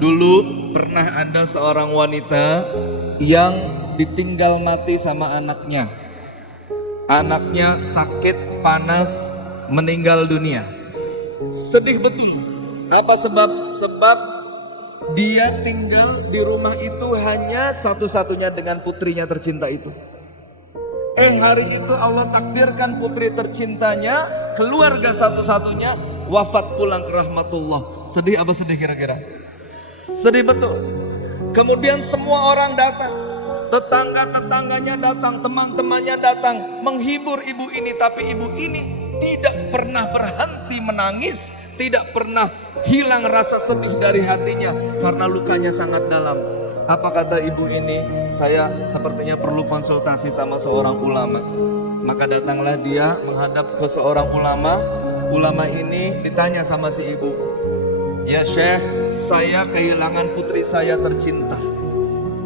Dulu pernah ada seorang wanita yang ditinggal mati sama anaknya. Anaknya sakit, panas, meninggal dunia. Sedih betul. Apa sebab? Sebab dia tinggal di rumah itu hanya satu-satunya dengan putrinya tercinta itu. Hari itu Allah takdirkan putri tercintanya, keluarga satu-satunya wafat pulang ke rahmatullah. Sedih apa sedih kira-kira? Sedih betul. Kemudian semua orang datang, tetangga-tetangganya datang, teman-temannya datang menghibur ibu ini. Tapi ibu ini tidak pernah berhenti menangis, tidak pernah hilang rasa sedih dari hatinya karena lukanya sangat dalam. Apa kata ibu ini? Saya sepertinya perlu konsultasi sama seorang ulama. Maka datanglah dia menghadap ke seorang ulama. Ulama ini ditanya sama si ibu, "Ya Syekh, saya kehilangan putri saya tercinta.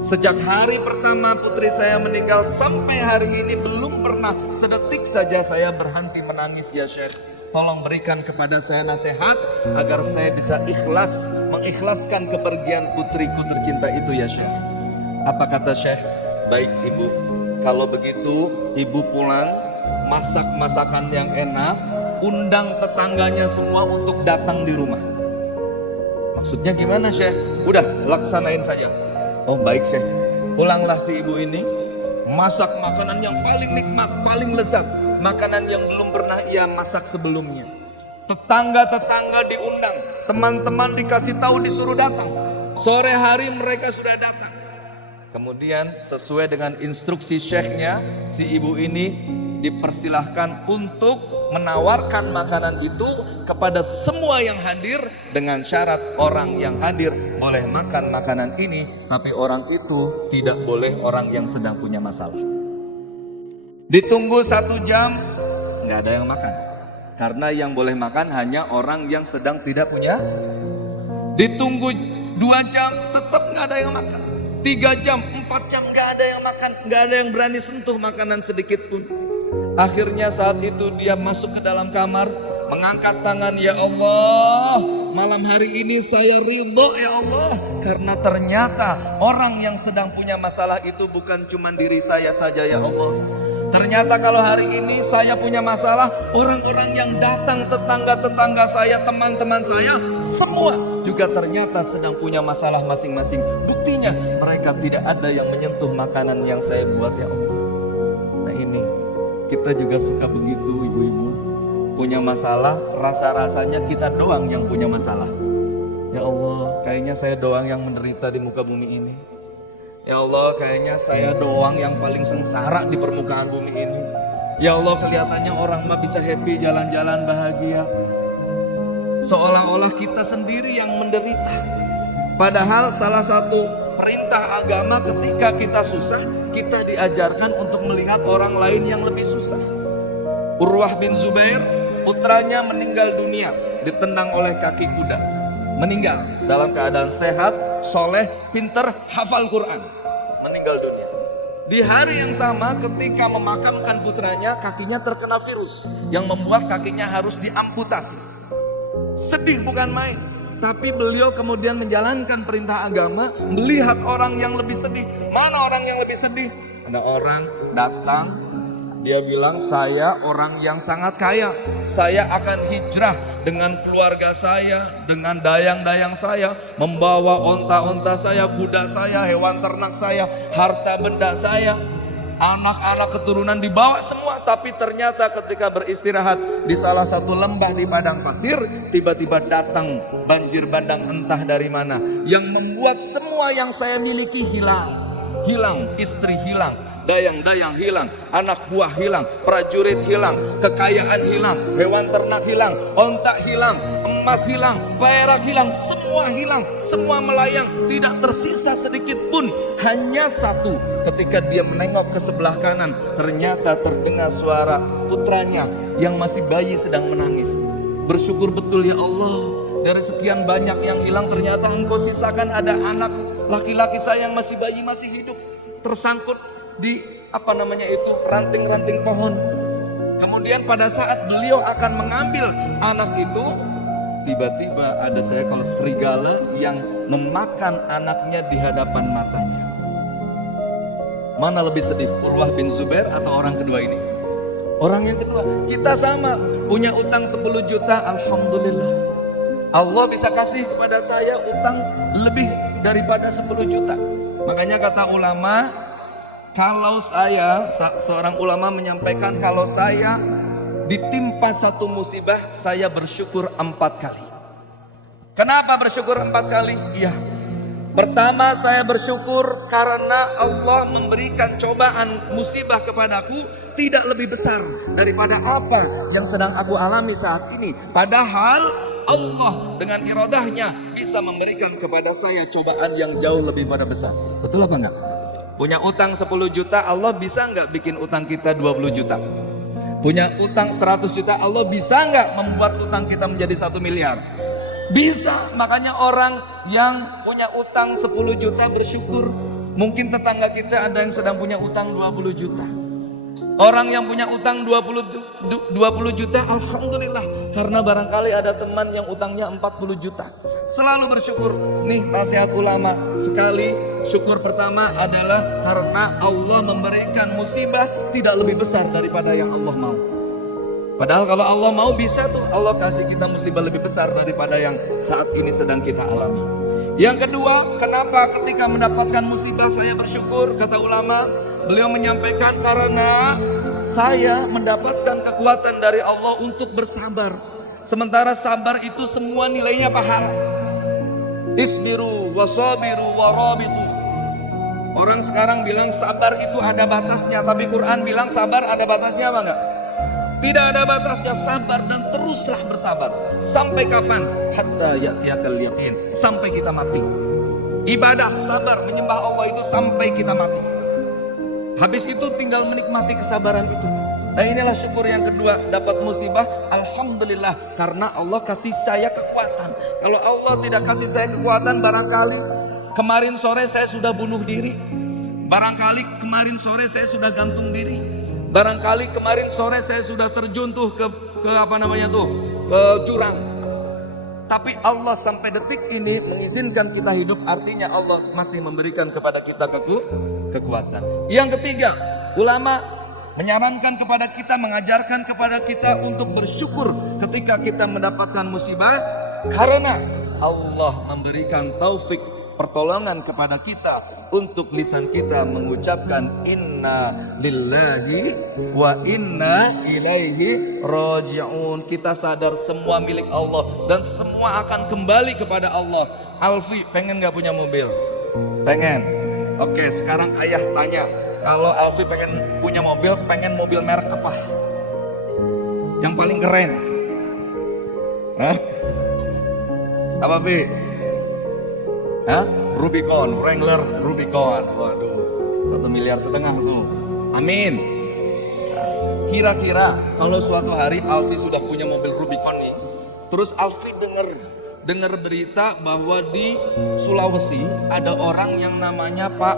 Sejak hari pertama putri saya meninggal sampai hari ini belum pernah sedetik saja saya berhenti menangis ya Syekh. Tolong berikan kepada saya nasihat agar saya bisa ikhlas, mengikhlaskan kepergian putriku tercinta itu ya Syekh." Apa kata Syekh? "Baik ibu, kalau begitu ibu pulang, masak masakan yang enak, undang tetangganya semua untuk datang di rumah." Maksudnya gimana Syekh? "Udah, laksanain saja." "Oh baik Syekh." Pulanglah si ibu ini, masak makanan yang paling nikmat, paling lezat, makanan yang belum pernah ia masak sebelumnya. Tetangga-tetangga diundang, teman-teman dikasih tahu disuruh datang. Sore hari mereka sudah datang. Kemudian sesuai dengan instruksi syekhnya, si ibu ini dipersilahkan untuk menawarkan makanan itu kepada semua yang hadir dengan syarat orang yang hadir boleh makan makanan ini, tapi orang itu tidak boleh orang yang sedang punya masalah. Ditunggu 1 jam, nggak ada yang makan, karena yang boleh makan hanya orang yang sedang tidak punya. Ditunggu 2 jam, tetap nggak ada yang makan. 3 jam, 4 jam nggak ada yang makan, nggak ada yang berani sentuh makanan sedikit pun. Akhirnya saat itu dia masuk ke dalam kamar, mengangkat tangan, "Ya Allah, malam hari ini saya ridho ya Allah, karena ternyata orang yang sedang punya masalah itu bukan cuma diri saya saja ya Allah. Ternyata kalau hari ini saya punya masalah, orang-orang yang datang, tetangga-tetangga saya, teman-teman saya, semua juga ternyata sedang punya masalah masing-masing. Buktinya mereka tidak ada yang menyentuh makanan yang saya buat ya Allah." Nah ini, kita juga suka begitu ibu-ibu. Punya masalah, rasa-rasanya kita doang yang punya masalah. Ya Allah, kayaknya saya doang yang menderita di muka bumi ini. Ya Allah, kayaknya saya doang yang paling sengsara di permukaan bumi ini. Ya Allah, kelihatannya orang mah bisa happy, jalan-jalan bahagia. Seolah-olah kita sendiri yang menderita. Padahal salah satu perintah agama ketika kita susah, kita diajarkan untuk melihat orang lain yang lebih susah. Urwah bin Zubair, putranya meninggal dunia, ditendang oleh kaki kuda. Meninggal dalam keadaan sehat, soleh, pinter, hafal Quran. Meninggal dunia. Di hari yang sama ketika memakamkan putranya, kakinya terkena virus yang membuat kakinya harus diamputasi. Sedih bukan main. Tapi beliau kemudian menjalankan perintah agama, melihat orang yang lebih sedih. Mana orang yang lebih sedih? Ada orang datang, dia bilang, "Saya orang yang sangat kaya. Saya akan hijrah dengan keluarga saya, dengan dayang-dayang saya, membawa onta-onta saya, kuda saya, hewan ternak saya, harta benda saya, anak-anak keturunan dibawa semua." Tapi ternyata ketika beristirahat di salah satu lembah di padang pasir, tiba-tiba datang banjir bandang entah dari mana yang membuat semua yang saya miliki hilang. Hilang, istri hilang, dayang-dayang hilang, anak buah hilang, prajurit hilang, kekayaan hilang, hewan ternak hilang, onta hilang, emas hilang, perak hilang, semua melayang, tidak tersisa sedikit pun. Hanya satu, ketika dia menengok ke sebelah kanan, ternyata terdengar suara putranya yang masih bayi sedang menangis. Bersyukur betul ya Allah, dari sekian banyak yang hilang ternyata Engkau sisakan ada anak laki-laki saya yang masih bayi, masih hidup, tersangkut di ranting-ranting pohon. Kemudian pada saat beliau akan mengambil anak itu, tiba-tiba ada seekor serigala yang memakan anaknya di hadapan matanya. Mana lebih sedih, Urwah bin Zubair atau orang kedua ini? Orang yang kedua. Kita sama, punya utang 10 juta, alhamdulillah. Allah bisa kasih kepada saya utang lebih daripada 10 juta. Makanya kata ulama, kalau saya, seorang ulama menyampaikan, kalau saya ditimpa satu musibah, saya bersyukur 4 kali. Kenapa bersyukur 4 kali? Iya. Pertama, saya bersyukur karena Allah memberikan cobaan musibah kepadaku tidak lebih besar daripada apa yang sedang aku alami saat ini. Padahal Allah dengan iradahnya bisa memberikan kepada saya cobaan yang jauh lebih pada besar. Betul apa enggak? Punya utang 10 juta, Allah bisa enggak bikin utang kita 20 juta? Punya utang 100 juta, Allah bisa enggak membuat utang kita menjadi 1 miliar? Bisa. Makanya orang yang punya utang 10 juta bersyukur. Mungkin tetangga kita ada yang sedang punya utang 20 juta. Orang yang punya utang 20 juta, alhamdulillah, karena barangkali ada teman yang utangnya 40 juta. Selalu bersyukur. Nih nasihat ulama sekali. Syukur pertama adalah karena Allah memberikan musibah tidak lebih besar daripada yang Allah mau. Padahal kalau Allah mau bisa tuh Allah kasih kita musibah lebih besar daripada yang saat ini sedang kita alami. Yang kedua, kenapa ketika mendapatkan musibah saya bersyukur? Kata ulama, beliau menyampaikan karena saya mendapatkan kekuatan dari Allah untuk bersabar. Sementara sabar itu semua nilainya pahala. Isbiru wasabiru warabitu. Orang sekarang bilang sabar itu ada batasnya, tapi Quran bilang sabar ada batasnya apa enggak? Tidak ada batasnya, sabar dan teruslah bersabar. Sampai kapan? Hatta ya'tiyakal yaqin, sampai kita mati. Ibadah, sabar, menyembah Allah itu sampai kita mati. Habis itu tinggal menikmati kesabaran itu. Nah inilah syukur yang kedua, dapat musibah, alhamdulillah, karena Allah kasih saya kekuatan. Kalau Allah tidak kasih saya kekuatan, barangkali kemarin sore saya sudah bunuh diri. Barangkali kemarin sore saya sudah gantung diri. Barangkali kemarin sore saya sudah terjun tuh ke jurang. Tapi Allah sampai detik ini mengizinkan kita hidup, artinya Allah masih memberikan kepada kita kekuatan. Yang ketiga, ulama menyarankan kepada kita, mengajarkan kepada kita untuk bersyukur ketika kita mendapatkan musibah, karena Allah memberikan taufik, pertolongan kepada kita untuk lisan kita mengucapkan inna lillahi wa inna ilaihi raji'un. Kita sadar semua milik Allah dan semua akan kembali kepada Allah. Alfi pengen gak punya mobil? Pengen. Oke, sekarang ayah tanya, kalau Alfi pengen punya mobil, pengen mobil merek apa? Yang paling keren? Hah? Apa Fi? Hah? Rubicon, Wrangler Rubicon. Waduh, 1,5 miliar tuh. Amin. Kira-kira kalau suatu hari Alfi sudah punya mobil Rubicon nih, terus Alfi dengar berita bahwa di Sulawesi ada orang yang namanya Pak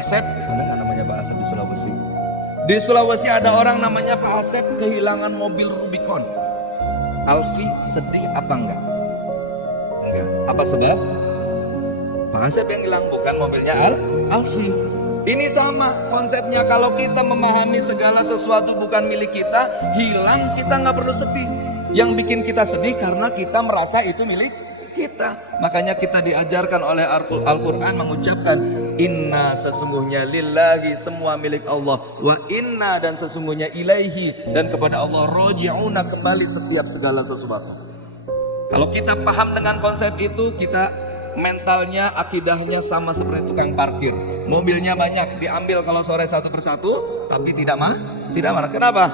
Asep. Ada nggak namanya Pak Asep di Sulawesi? Di Sulawesi ada orang namanya Pak Asep kehilangan mobil Rubicon. Alfi sedih apa enggak? Enggak. Apa sebab? Pak Asep yang hilang, bukan mobilnya Alfi. Ini sama konsepnya, kalau kita memahami segala sesuatu bukan milik kita, hilang, kita nggak perlu sedih. Yang bikin kita sedih karena kita merasa itu milik kita. Makanya kita diajarkan oleh Al-Quran mengucapkan inna, sesungguhnya lillahi, semua milik Allah, wa inna, dan sesungguhnya ilaihi, dan kepada Allah roji'una, kembali setiap segala sesuatu. Kalau kita paham dengan konsep itu, kita mentalnya, akidahnya sama seperti tukang parkir. Mobilnya banyak, diambil kalau sore satu persatu, tapi tidak marah. Kenapa?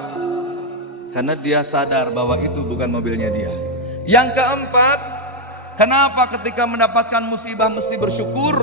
Karena dia sadar bahwa itu bukan mobilnya dia. Yang keempat, kenapa ketika mendapatkan musibah mesti bersyukur?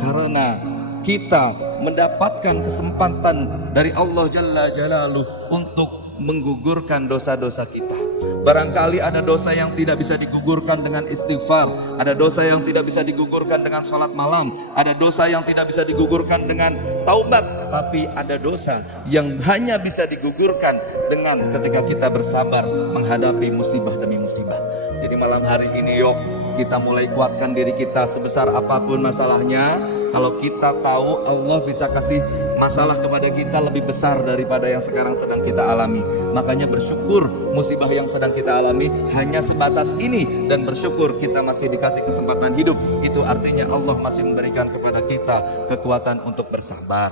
Karena kita mendapatkan kesempatan dari Allah Jalla Jalaluhu untuk menggugurkan dosa-dosa kita. Barangkali ada dosa yang tidak bisa digugurkan dengan istighfar, ada dosa yang tidak bisa digugurkan dengan sholat malam, ada dosa yang tidak bisa digugurkan dengan taubat, tapi ada dosa yang hanya bisa digugurkan dengan ketika kita bersabar menghadapi musibah demi musibah. Jadi malam hari ini yuk kita mulai kuatkan diri kita, sebesar apapun masalahnya. Kalau kita tahu Allah bisa kasih masalah kepada kita lebih besar daripada yang sekarang sedang kita alami, makanya bersyukur musibah yang sedang kita alami hanya sebatas ini, dan bersyukur kita masih dikasih kesempatan hidup. Itu artinya Allah masih memberikan kepada kita kekuatan untuk bersabar.